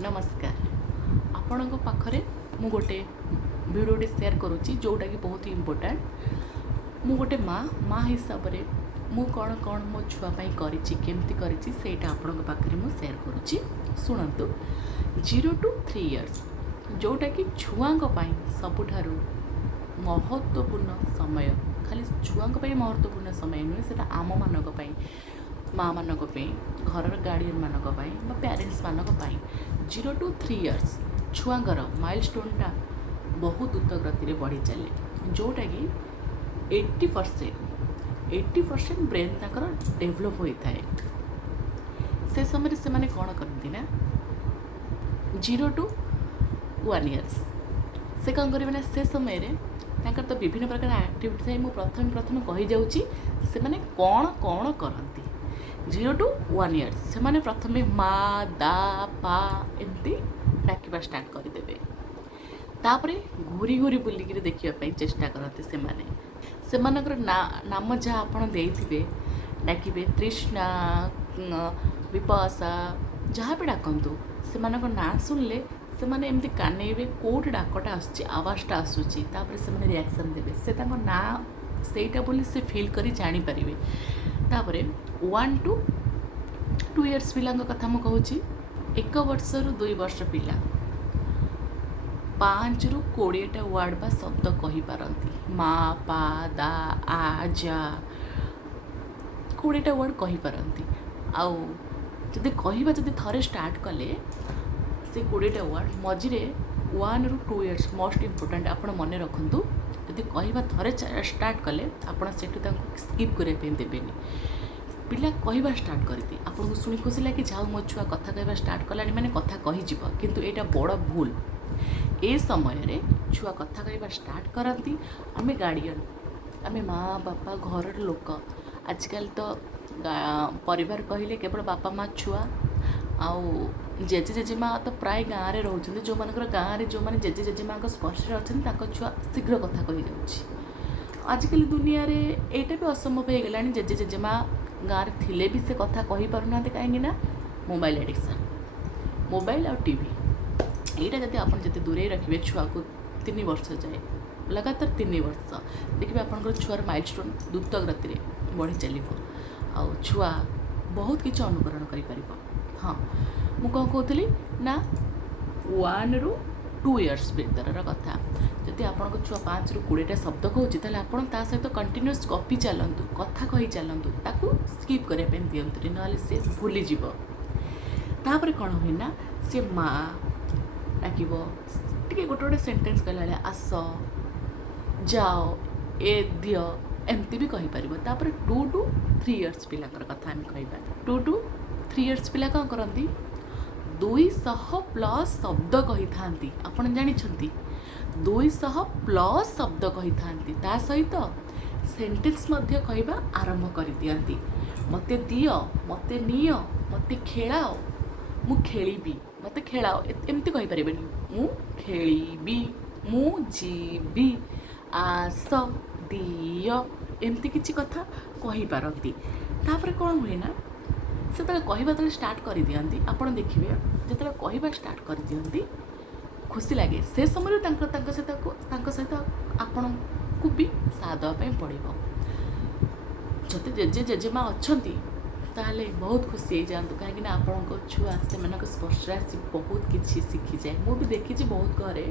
नमस्कार आपणक पाखरे मु गोटे भिडियोटे सेयार करुच्ची जोटा कि बहुत ही इम्पोर्टाट मु गोटे माँ हिसाब से मु कौन कौन मो छुआपाई केमती करीटा आपण पाखे मु सेयार करुच्ची शुणु 0 to 3 years जोटा कि छुआपाई सबुठारु महत्वपूर्ण समय खाली छुआपाई महत्वपूर्ण समय नुहे से आम मानक माँ मानक घर गार्डियन मानक पेरेंट्स मानक 0 to 3 years छुआंकर माइलस्टोनटा बहुत द्रुत गति बढ़ी चले जोटा कि 80% ब्रेन ताकर डेभलप होता है से समय से माने कौन करती ना 0 to 1 years से कौन करेंगे से समय तो विभिन्न प्रकार एक्टिविटी थाए मुझे प्रथम कही जाऊँगी से माने कौन कौन करती 0 to 1 years से माने प्रथम माँ दा पा एमती डाकिबा स्टार्ट करदेवे तापरे घूरी घूरी बुलिक देखापी चेष्टा करते से नाम जहाँ आपड़ देते डाकिबे तृष्णा विपाशा जहाँ भी डाकतु से ना शुणिले से माने एमती कानेबे कोट डाकटा आसूँ आवाजटा आसूची से रिएक्शन देवे से ना सेटा बोली से फील करी जानी पारिबे तापरे 1 to 2 years पिला कथा मु कहूँ 1 वर्ष रु 2 वर्ष पिला 5 रु 20टा वर्ड बा शब्द कही पारती माँ पा दा आ जा 20टा वर्ड कही पारती आउ जदि कहवा जदि थरे स्टार्ट कले से 20टा वर्ड मझिरे 1 रु 2 years मोस्ट इम्पोर्टेंट आपण मन रखु जदि कहवा थरे स्टार्ट कले आपण सेठू स्किप करने देवेनि पिला कहवा स्टार्ट करती आपको शुणी खुशी लगे जाओ मो छुआ कथा कहवा स्टार्ट कला माने कथा कहीजिब किंतु एटा बड़ भूल ए समय रे छुआ कथा कहवा स्टार्ट करती आमे गार्डियन आमे माँ बापा घर लोक आजकल तो परिवार कहले केवल बापा माँ छुआ आउ जेजे जेजेमा तो प्राय गाँव में रोचे जो मान गाँव में जो मैंने जेजे जेजेमा स्पर्श अच्छा छुआ शीघ्र कथा कही जाऊँगी आजिकल दुनिया रे एटा भी असंभव हो गलानी जेजे जेजेमा गाँव थिले भी से कथा कही पारना कहीं मोबाइल एडिक्शन मोबाइल और टीवी यहीटा जब आप जिते दूरे रखिए छुआ को 3 वर्ष जाए लगातार 3 वर्ष देखिए आपंकर छुआर माइलस्टोन द्रुत गति बढ़ी चलो आउ छुआ बहुत किसी अनुकरण कर हाँ मु कौन कहती ना 1 रु 2 years भीतर कथा जदि आपन छुआ 5 रु 20टा शब्द कहूँ आपड़ ता सहित कंटिन्यूअस कपी चलतु कथा कही चलतु ताकू स्किप करने दिंतु ना सी भूलीज तापर कौन हुए ना सी माँ डाक गोटे गोटे सेन्टेन्स कहला आस जाओ ए दियो एमती भी कहीपर तापर 2 to 3 years पिलांकर कथा आम कह 2 to 3 years पिला कौन करती 200+ शब्द कही था आपड़ जानते 200+ शब्द कही था सहित सेंटेन्स कहवा आरंभ कर दियंती मते दियो मते नियो मते खेलाओ मु खेलिबी मते खेलाओ एमती कही परिबेनी मु खेलिबी मु जीबी आस दियो एमती किछि कथा कही पारती तापर कौन हुए ना से कहवा जो स्टार्ट कर दियंती आपण देखिए जो कहवा स्टार्ट कर दियंती खुशी लगे से समय सहित आपण को भी साथ देवाई पड़ो जब जेजे जेजेमा अच्छा ताहले बहुत खुशी हो जातु कहीं आपण छुआ से स्पर्श आसी बहुत किसी शिखी जाए मुझे देखी बहुत घरे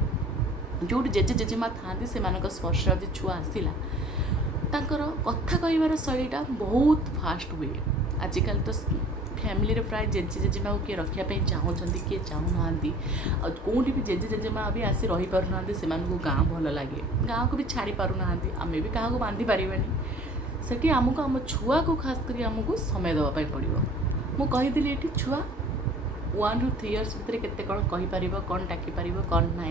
जो जेजे जेजेमा था से स्पर्श जो छुआ आसला तांकर कथा कहबार शैलीटा बहुत फास्ट हुए आजिकल तो फैमिली रे प्राय जेजे जेजेमा किए रखापी चाहूँगी किए चाहूना कौटी भी जेजे जेजेमा भी आसी रही पारना से गाँ भल लगे गाँव को भी छाड़ी पारना आम भी क्या बांधि पारानी से आमको आम छुआ को खास कर आमको समय देवाई पड़ो मुझे ये छुआ 1 to 3 years भितर केते कौन कहीपर कौन डाकिपर कौन ना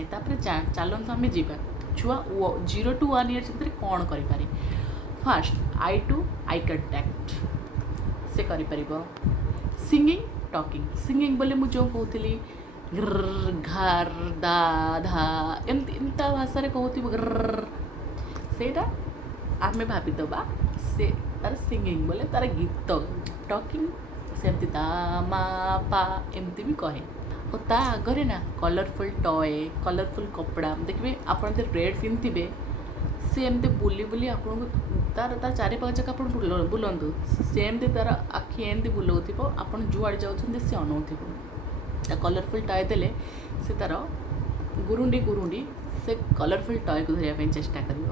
चलतु आम जा छुआ 0 to 1 years भितर कौन करें fast eye to eye contact से कर सिंगिंग टॉकिंग सिंगिंग बोले मुझे कहती ग्र घर दा धा एमता भाषा कहती ग्र सेटा आमे भाविदबा से तार सिंगिंग बोले तार गीत टॉकिंग सेमती दा मा पा एमती भी कहे और ता आगे ना कलरफुल टॉय कलरफुल कपड़ा देखिए आप रेड पिंधे सी एमती बुली बुली आपको तार तार चारि पाँच जाक आप बुलंतु सेमती तार आखि एमती बुलाव आप जुआड़े जाऊँ सी अनाउथ कलरफुल टॉय देले से तार गुरुंडी गुरुंडी से कलरफुल टॉय को धरने चेष्टा कर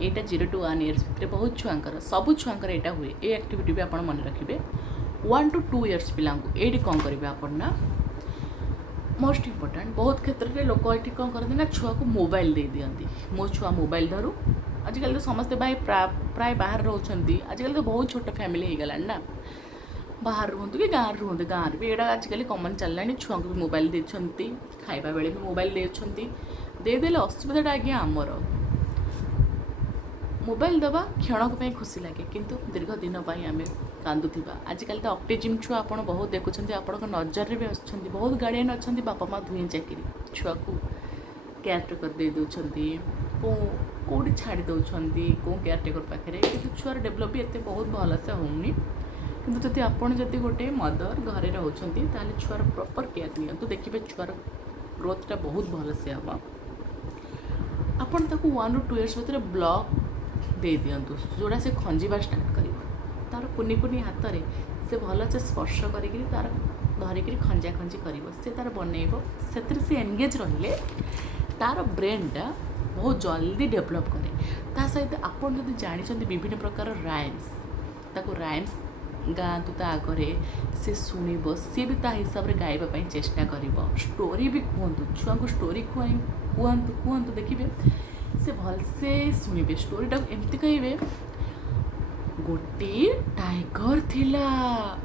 यहाँ 0 to 1 years भितर बहुत छुआंकर सब छुआंकर यहाँ हुए ये एक्टिविटी भी आप मन रखिए 1 to 2 years पिला ये कौन करेंगे आपना मोस्ट इम्पोर्टाट बहुत क्षेत्र में लोक ये कौन करते ना छुआ को मोबाइल दे दियंती मो छुआ मोबाइल धरू आजिकल तो समस्ते भाई प्राय बाहर रोचंती आजिकल तो बहुत छोट फैमिली हो गला ना बाहर रुहतु कि गाँव रुहतु गाँव भी यहाँ आजिकल कमन चललानी छुआ को भी मोबाइल देते खाइबा बेले भी मोबाइल देदेले असुविधाटा आज्ञा आमर मोबाइल दबा क्षणक खुशी लगे किंतु दीर्घ दिन आम कांदुवा आजिकल तो ऑक्टिज्म छुआ आप बहुत देखुं आपण नजर भी आसुँच बहुत गार्डियन अच्छा बापा माँ दुहें चाकरी छुआ को केयरटेकर दे दौरान कौटी छाड़ी दौरान कौ केयरटेकर पाखे कि छुआर डेभलप भी एत बहुत भलसे होनी किंतु जदि आपड़ जदि गोटे मदर घरे रोचंती ताले छुआर प्रॉपर केयर नियंतु देखिए छुआर ग्रोथटा बहुत भलसे हम आपन ताकू 1 to 2 years भीतर ब्लॉक दे दियंतु जोड़ा से खंजीबा स्टार्ट कर तार कुनी कुनी हाथ में से भल से स्पर्श करिक तार धरिक खंजा खंजी कर से तार बनइब से एंगेज रहिले तार ब्रेनटा बहुत जल्दी डेभलप करे ता सहित आपन जदि जानिछन्ति विभिन्न प्रकार राइम्स ताको राइम्स गाँतु ता आगे से शुणव सी भी ता हिसाब से गाइबा चेष्टा कर स्टोरी भी कहतु छुआ को स्टोरी कहतु कहतु देखिए से भलसे शुणे स्टोरीटा एमती कहे गोटे टाइगर थिला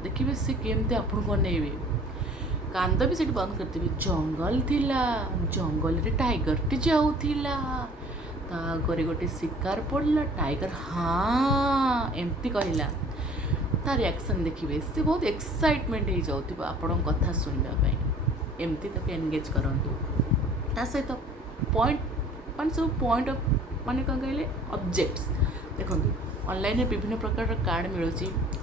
देखिए से केमती आपन बनइबे कांद भी सेठी बंद करते जंगल थिला जंगल रे टाइगर टी जाऊला तागरे गोटे शिकार पड़ला टाइगर हाँ एमती कहला तार रिएक्शन देखिए से बहुत एक्साइटमेंट हो जाऊँ आपण कथा शुणा एमती तक एनगेज करंतु ता सहित पॉइंट मान सब पॉइंट माने कौन कहले ऑब्जेक्ट्स देखो ऑनलाइन विभिन्न प्रकार कार्ड मिलूँ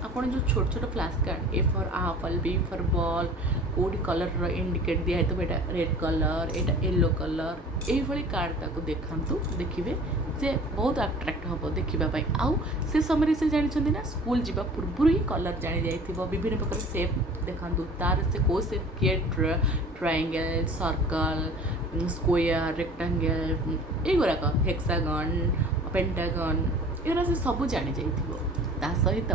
आपन जो छोट छोट flash card A for apple B for ball कोडी कलर इंडिकेट दिया है तो बेटा रेड कलर एटा येलो कलर यही कार्ड ताको देखांतु देखिए से बहुत अट्राक्ट हम देखापी आउ से समय से जानी ना स्कूल जावा पूर्व ही कलर जानी जाइथिबो विभिन्न प्रकार सेप देखांतु तार से को सेप किए ट्रायंगल सर्कल स्क्वायर रेक्टांगल एगुड़ाक हेक्सागन पेंटागन एगुरा से सब जानी जाइथिबो ता सहित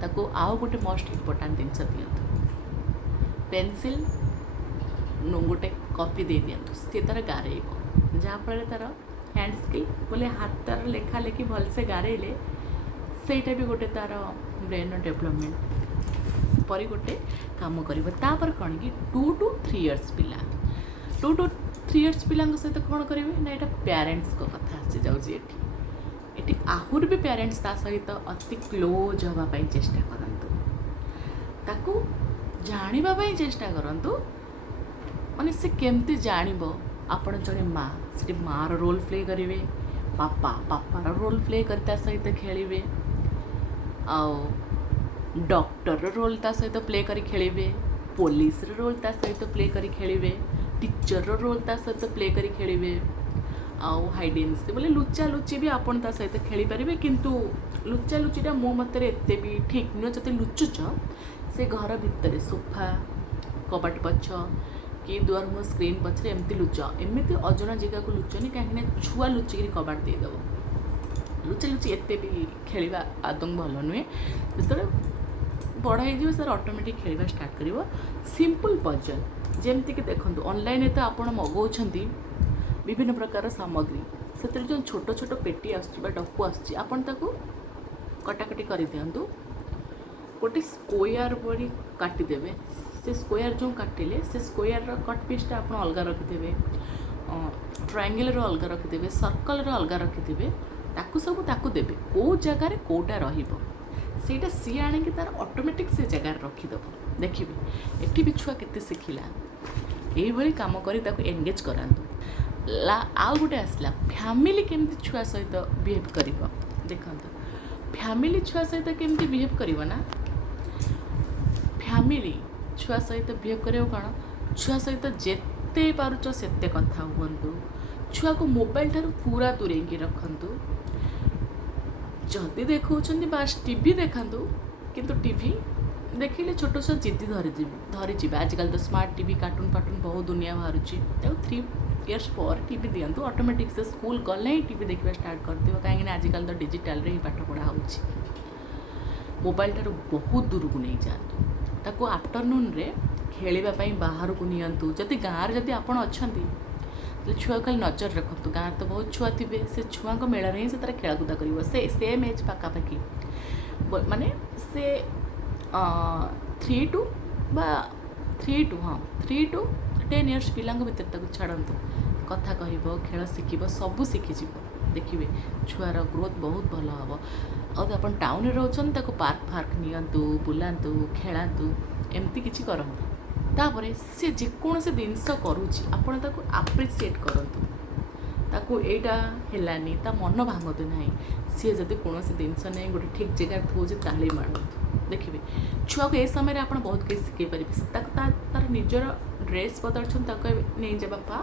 ताको आउ गोटे मोस्ट इम्पोर्टाट जिनस दियंतु पेंसिल गोटे कॉपी दे दियंतु से तार गारेइब जहाँफल तार हैंड स्किल बोले हाथर लेखा लेखि भलसे गारेले सेटा भी गोटे तार ब्रेन डेभलपमेंट परी गोटे काम करिबो तापर कौन कि 2 to 3 years पिला 2 to 3 years पिला सहित कौन करेंगे ना यहाँ पेरेंट्स को कथा आसी जाऊँगी ये आहुर भी पेरेंट्स ता सहित अति क्लोज होगापाई चेष्टा करंतु ताकू जानिबापाई चेष्टा करंतु माने से केमती जानिबो आपण जड़े माँ से माँ रोल प्ले करेंगे पापा पापार रोल प्ले करता सहित खेलिए आउ डॉक्टर रोल ता सहित प्ले करी खेलिए पुलिस रोल ता सहित प्ले करी खेलिए टीचर रोल ता सहित प्ले करी खेलिए आउ हाइडेंस बोले लुचा लुची भी आपन ता सहित खेली पारे किंतु लुचा लुचीटा मो मतरे एते भी ठीक नुह जते लुचुच से घर भितर सोफा कबाट पछ कि दुआर मुह स्क्रीन पछरे एमती लुच एमती अजना जगह को लुचनी कहीं छुआ लुचिकी कबाट देदेव लुचा लुची एते भी खेल आदौ भल नुहे जो बड़ हो सर ऑटोमेटिक खेल स्टार्ट कर सिंपल पजल जमती देखो ऑनलाइन तो आप मगाउछंती विभिन्न प्रकार सामग्री से जो छोट छोट पेटी आसुबा डक्कू आसुची आपन ताकू कटाकटी कर दियंतु गोटे स्क्वायर बड़ी काटिदेवे से स्क्वायर जो काटिले से स्क्वायर कट पीसटा आप अलग रखिथे ट्रायंगल अलग रखिथे सर्कल अलग रखिथे ताकू सब ताकू देवे कौ जगार कौटा रहिबो सेटा सी आणिकी तार ऑटोमेटिक से जगार रखिदेव देखिए एटी भी छुआ केते शिखिला यही काम करी ताकू एंगेज करांतु आउ गोटे आसला फैमिली केमती छुआ सहित बिहेव कर देखते फैमिली छुआ सहित केमती बिहेव कर ना फैमिली छुआ सहित बिहेव कर कौन छुआ सहित जेते पारुछ सेते कथा हुअन्तु छुआ को मोबाइल ठारू पूरा दूरेकी रखंतु जदि देखौछन्ति बास टीवी देखंतु किंतु टीवी देखिले छोट छुआ जिद्दी धरी आजकल तो स्मार्ट टीवी कार्टून फार्टून बहुत दुनिया बाहर 3 इयर्स पर टीवी दिंतु ऑटोमेटिक से स्कूल गले ही टीवी देखा स्टार्ट कर कहीं आजकल तो डिजिटल रे ही पाठ पढ़ा हो मोबाइल ठारू बहुत दूर को नहीं जातु ताको आफ्टरनून रे खेलवाई बाहर को नियंतु जदि गाँव जदि आपण अच्छा छुआ खाली नजर रखु गाँव तो बहुत छुआ थे से छुआ मेलार ही से तार खेलकूद कर से सेम एज पाखापाखि माने से 3 to 10 इयर्स पिला भर छाड़तु कथा कह खेल शिखब सबू शिखिज देखिए छुआर ग्रोथ बहुत भल हम आप टाउन रोचन पार्क फार्क नियंतु बुलांतु खेलांतु एमती किसी करंतु तापर सी जेकोसी जिनस करुच्ची आपण ताको आप्रिसीएट करंतु ताको एटा हेलानी ता मन भांगतु ना सी जदि कौन जिनस नहीं गोटे ठीक जगह थोजे ताली मारतु देखिए छुआ को ए समय आप बहुत किसी शिखे पारे तार निजर ड्रेस बदल नहीं जा बापा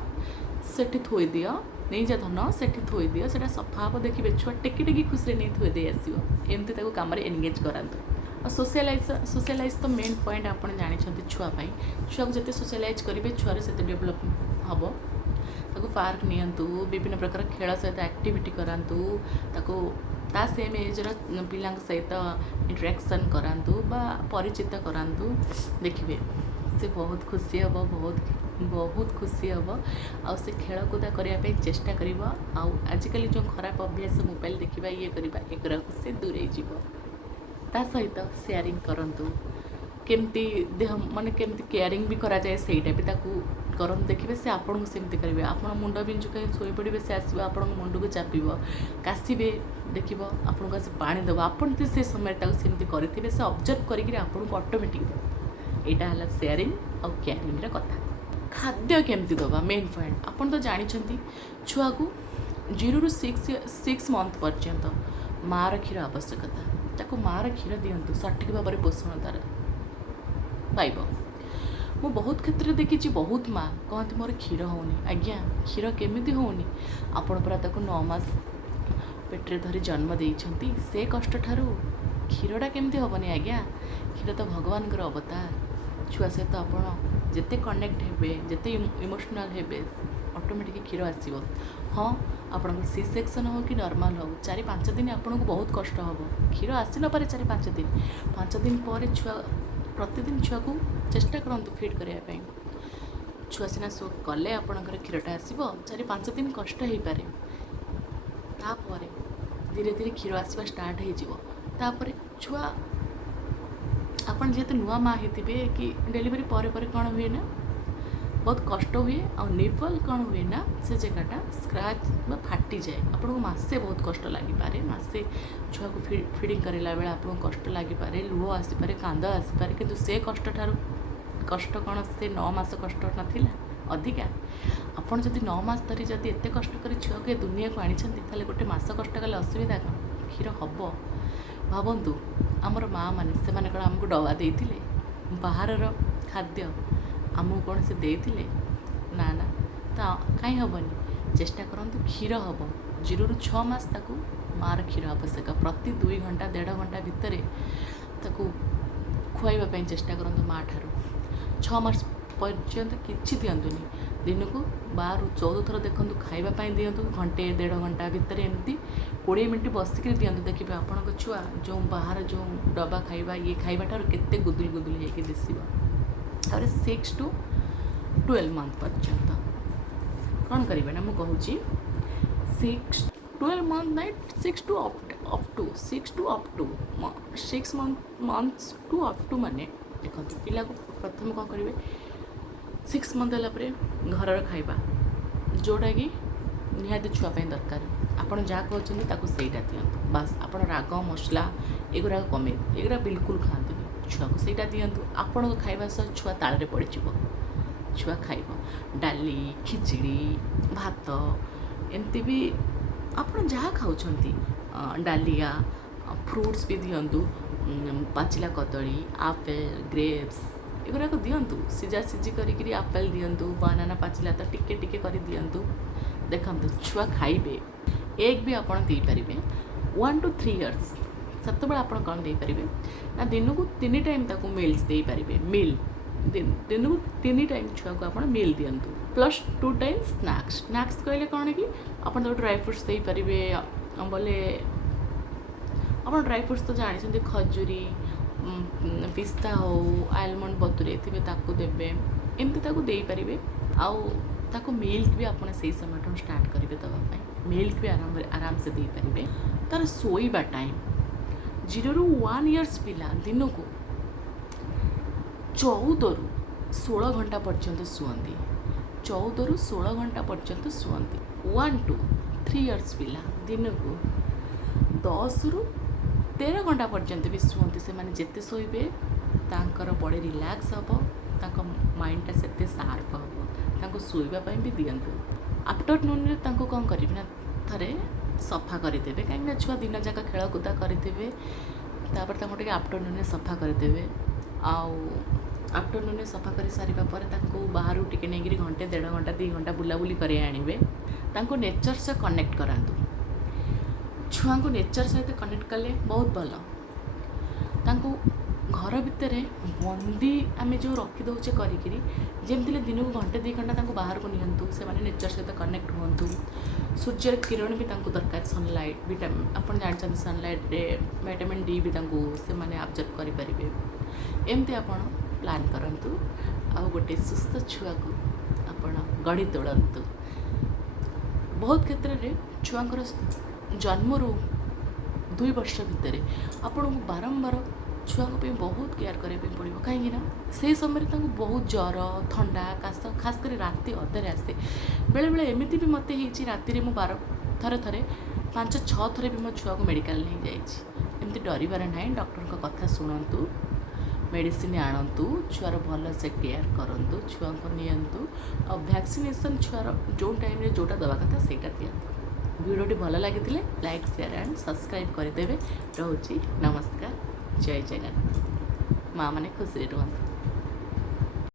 सेठी थोई दियो नहीं जा धन सेठी थोई दियो से सफा हम देखिए छुआ टेकी टेकी खुशी नहीं थोई दे आसो एमती कम एनगेज करातु और सोशलाइज तो मेन पॉइंट आप जानते छुआपाई छुआ को जिते सोशलाइज करेंगे छुआर से डेभलप हम ताको पार्क नियंतु विभिन्न प्रकार खेल सहित एक्टिविटी करातु ताको ता सेम एजर पिला सहित इंटरेक्शन करातु बा परिचित करातु देखिए से बहुत खुशी हम बहुत खुशी हम आ से खेलकूद करने चेष्टा कर आजिकल जो खराब अभ्यास मोबाइल देखा ये करवा एगुरा से दूरे जीव ता सहित शेयरिंग करंतु केमती देह माने केमती केयरिंग भी करा जाए सेटा भी ताकू करन देखिए से आपन को सेमती करेंगे आप मुंड बिंजु कहीं शोई पड़े से आसो आप मुंड को चापिब काशे देखिए आपन को पानी देव आपन से समय सेमती करेंगे से ऑब्जर्व करके आपन को ऑटोमेटिक यहाँ है शेयरिंग और केयरिंग कथा खाद्य केमती दबा मेन पॉइंट आपन तो जानते छुआ को 0 to 6 month पर्यंत मार क्षीर आवश्यकता ताको मार क्षीर दिंतु सठिक भाव में पोषण तार पाइब मु बहुत क्षेत्र देखी बहुत माँ कहते मोर क्षीर होनी आज्ञा क्षीर केमी होनी आपण पूरा ताको 9 मास पेट्रे धरी जन्म देइछंती से कष्ट ठारू क्षीरटा केमती हेनी आज्ञा क्षीर तो भगवान अवतार छुआ सहित आप जिते कनेक्ट हेबे जिते इमोशनल हेबे ऑटोमेटिक क्षीर आसो हाँ आपन सी सेक्शन हो कि नॉर्मल हो 4-5 दिन आपन को बहुत कष्ट हम क्षीर आसी न पारे 4-5 दिन 5 दिन पर छुआ प्रतिदिन छुआ को चेष्टा करंतु फीड करने छुआ सीना सो कले आपणकर क्षीरटा आसो 4-5 दिन कष्ट हो पारे तापर धीरे धीरे क्षीर आसवा स्टार्ट होपर छुआ आपन जेते नुआ माँ होते कि डेलीवरी पर कौन हुए ना बहुत कष्ट हुए और निपल कौन हुए ना से जगहटा स्क्रैच फाटी जाए आपको मसे बहुत कष्ट लगिपारे मसे छुआ को फीडिंग करेला बेले आपको कष्ट लगिपारे लुह आसीपारे कांद आसीपारे किंतु से कष्ट ठारू कष्ट कौन से 9 मास कष्ट नाथिला अधिका आपन जदि 9 मास धरी जदि एते कष्ट कर छुआ के दुनिया को आनिछंती ताले गोटे मास कष्ट कले असुविधा कौन क्षीर हम भावतु आमर माँ मैंने से कौन आमको डबा देते बाहर खाद्य आमको कौन से देते ना ना तो कहीं हेनी चेष्टा करूँ क्षीर हम 0 to 6 मास ताकू मार क्षीर आवश्यक प्रति 2 घंटा 1.5 घंटा भितर ताकू खुआइबा चेष्टा करूँ माँ ठारू 6 मास पर्यंत किसी दिंतुनि दिन को 12-14 थर देखूँ खावाई दिंतु घंटे 1.5 घंटा भितर एमती 20 मिनट बसिक दिंतु देखिए आपण छुआ जो बाहर जो डबा खाइबा ये खाइबा ठार केते गुदुल गुदुल होकर दिशा तार 6 to 12 month पर्यंत कौन करेंगे ना मुझे 12 month night 6 to up to 6 months to up to माने देखो पिला को प्रथम कौन करेंगे 6 month है घर खाइबा जोटा कि निहाती छुआपाई दरकार आपड़ जहाँ कहते ताको सेटा दिंतु बास आप राग मसला एगुरा कमे एगुरा बिल्कुल खातुनि छुआ को सेटा दिंतु आपण को खाइबा सह छुआ ताल पड़ छुआ खाइब डाली खिचड़ी भात एमती भी आप जहाँ खाऊँच डालिया फ्रूट्स भी दिंतु पाचिला कदली आपेल ग्रेप्स ଏଗୁଡ଼ାକ ଦିଅନ୍ତୁ। ସିଝା ସିଝି କରିକିରି ଆପେଲ୍ ଦିଅନ୍ତୁ, ବାନାନା ପାଚିଲା ତ ଟିକେ ଟିକେ କରି ଦିଅନ୍ତୁ। ଦେଖନ୍ତୁ ଛୁଆ ଖାଇବେ। ଏଗ୍ ବି ଆପଣ ଦେଇପାରିବେ 1 to 3 years। ସେତେବେଳେ ଆପଣ କ'ଣ ଦେଇପାରିବେ ନା ଦିନକୁ 3 ଟାଇମ୍ ତାକୁ ମିଲ୍ସ ଦେଇପାରିବେ। ଦିନକୁ 3 ଟାଇମ୍ ଛୁଆକୁ ଆପଣ ମିଲ୍ ଦିଅନ୍ତୁ ପ୍ଲସ୍ 2 ଟାଇମ୍ ସ୍ନାକ୍ସ। ସ୍ନାକ୍ସ କହିଲେ କ'ଣ କି ଆପଣ ତାକୁ ଡ୍ରାଏ ଫ୍ରୁଟ୍ସ ଦେଇପାରିବେ। ବୋଲେ ଆପଣ ଡ୍ରାଏ ଫ୍ରୁଟ୍ସ ତ ଜାଣିଛନ୍ତି, ଖଜୁରୀ, ପିସ୍ତା ହଉ, ଆଲମଣ୍ଡ ବତୁରେଇଥିବେ ତାକୁ ଦେବେ, ଏମିତି ତାକୁ ଦେଇପାରିବେ। ଆଉ ତାକୁ ମିଲ୍କ ବି ଆପଣ ସେଇ ସମୟଠାରୁ ଷ୍ଟାର୍ଟ କରିବେ ଦେବା ପାଇଁ। ମିଲ୍କ ବି ଆରାମସେ ଦେଇପାରିବେ। ତା'ର ଶୋଇବା ଟାଇମ୍ 0 ରୁ 1 years ପିଲା ଦିନକୁ 14ରୁ 16 ଘଣ୍ଟା ପର୍ଯ୍ୟନ୍ତ ଶୁଅନ୍ତି। 14ରୁ 16 ଘଣ୍ଟା ପର୍ଯ୍ୟନ୍ତ ଶୁଅନ୍ତି। 1 to 3 years ପିଲା ଦିନକୁ 10ରୁ 13 ଘଣ୍ଟା ପର୍ଯ୍ୟନ୍ତ ବି ଶୁଅନ୍ତି। ସେମାନେ ଯେତେ ଶୋଇବେ ତାଙ୍କର ବଡ଼ି ରିଲାକ୍ସ ହେବ, ତାଙ୍କ ମାଇଣ୍ଡଟା ସେତେ ସାର୍ପ ହେବ। ତାଙ୍କୁ ଶୋଇବା ପାଇଁ ବି ଦିଅନ୍ତୁ। ଆଫ୍ଟରନୁନ୍ରେ ତାଙ୍କୁ କ'ଣ କରିବେ ନା ଥରେ ସଫା କରିଦେବେ, କାହିଁକିନା ଛୁଆ ଦିନ ଯାକ ଖେଳକୁଦା କରିଥିବେ। ତାପରେ ତାଙ୍କୁ ଟିକେ ଆଫ୍ଟରନୁନ୍ରେ ସଫା କରିଦେବେ। ଆଉ ଆଫ୍ଟରନୁନ୍ରେ ସଫା କରି ସାରିବା ପରେ ତାଙ୍କୁ ବାହାରୁ ଟିକେ ନେଇକରି ଘଣ୍ଟେ 1.5 ଘଣ୍ଟା 2 ଘଣ୍ଟା ବୁଲାବୁଲି କରି ଆଣିବେ। ତାଙ୍କୁ ନେଚର୍ ସହ କନେକ୍ଟ କରାନ୍ତୁ। ଛୁଆଙ୍କୁ ନେଚର୍ ସହିତ କନେକ୍ଟ କଲେ ବହୁତ ଭଲ। ତାଙ୍କୁ ଘର ଭିତରେ ବନ୍ଦି ଆମେ ଯେଉଁ ରଖିଦେଉଛେ କରିକିରି, ଯେମିତି ଦିନକୁ ଘଣ୍ଟେ 2 ଘଣ୍ଟା ତାଙ୍କୁ ବାହାରକୁ ନିଅନ୍ତୁ। ସେମାନେ ନେଚର୍ ସହିତ କନେକ୍ଟ ହୁଅନ୍ତୁ। ସୂର୍ଯ୍ୟର କିରଣ ବି ତାଙ୍କୁ ଦରକାର, ସନଲାଇଟ୍ ଆପଣ ଜାଣିଛନ୍ତି ସନଲାଇଟ୍ରେ ଭିଟାମିନ୍ ଡି ବି ତାଙ୍କୁ ସେମାନେ ଆବଜର୍ଭ କରିପାରିବେ। ଏମିତି ଆପଣ ପ୍ଲାନ୍ କରନ୍ତୁ ଆଉ ଗୋଟେ ସୁସ୍ଥ ଛୁଆକୁ ଆପଣ ଗଢ଼ି ତୋଳନ୍ତୁ। ବହୁତ କ୍ଷେତ୍ରରେ ଛୁଆଙ୍କର ଜନ୍ମରୁ 2 ବର୍ଷ ଭିତରେ ଆପଣଙ୍କୁ ବାରମ୍ବାର ଛୁଆଙ୍କ ପାଇଁ ବହୁତ କେୟାର କରିବା ପାଇଁ ପଡ଼ିବ। କାହିଁକିନା ସେହି ସମୟରେ ତାଙ୍କୁ ବହୁତ ଜ୍ୱର, ଥଣ୍ଡା, କାଶ, ଖାସ୍ କରି ରାତି ଅଧରେ ଆସେ। ବେଳେବେଳେ ଏମିତି ବି ମୋତେ ହେଇଛି, ରାତିରେ ମୁଁ ଥରେ 5-6 ଥରେ ବି ମୋ ଛୁଆକୁ ମେଡ଼ିକାଲ ନେଇଯାଇଛି। ଏମିତି ଡରିବାର ନାହିଁ। ଡକ୍ଟରଙ୍କ କଥା ଶୁଣନ୍ତୁ, ମେଡ଼ିସିନ ଆଣନ୍ତୁ, ଛୁଆର ଭଲସେ କେୟାର କରନ୍ତୁ, ଛୁଆଙ୍କୁ ନିଅନ୍ତୁ। ଆଉ ଭ୍ୟାକ୍ସିନେସନ୍ ଛୁଆର ଯେଉଁ ଟାଇମ୍ରେ ଯେଉଁଟା ଦେବା କଥା ସେଇଟା ଦିଅନ୍ତୁ। ଭିଡ଼ିଓଟି ଭଲ ଲାଗିଥିଲେ ଲାଇକ୍, ସେୟାର ଆଣ୍ଡ ସବସ୍କ୍ରାଇବ୍ କରିଦେବେ। ରହୁଛି, ନମସ୍କାର, ଜୟ ଜଗନ୍ନାଥ। ମାଆ ମାନେ ଖୁସିରେ ରୁହନ୍ତୁ।